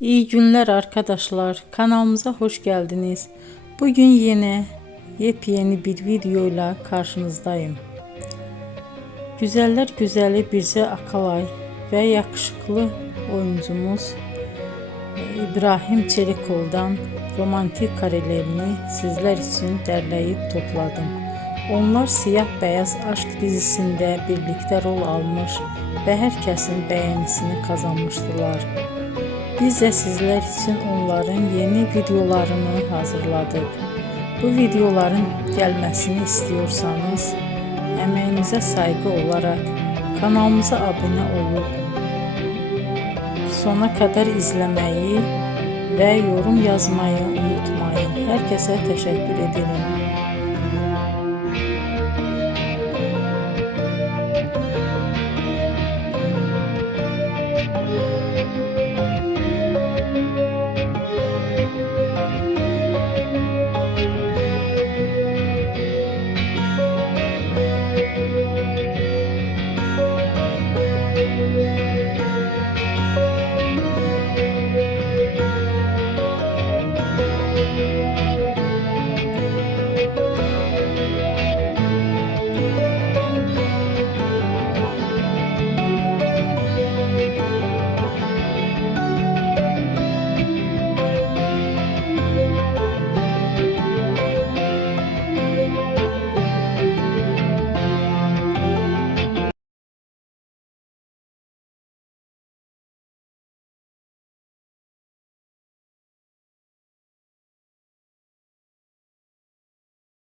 İyi günler arkadaşlar. Kanalımıza hoş geldiniz. Bugün yine yepyeni bir videoyla karşınızdayım. Güzeller güzeli Bircə Akalay ve yakışıklı oyuncumuz İbrahim Çelikov'dan romantik karelerini sizler için derleyip topladım. Onlar Siyah Beyaz Aşk dizisinde birlikte rol almış ve herkesin beğenisini kazanmıştılar. Biz de sizler için onların yeni videolarını hazırladık. Bu videoların gelmesini istiyorsanız emeğinize saygı olarak kanalımıza abone olup sona kadar izlemeyi ve yorum yazmayı unutmayın. Herkese teşekkür ederim.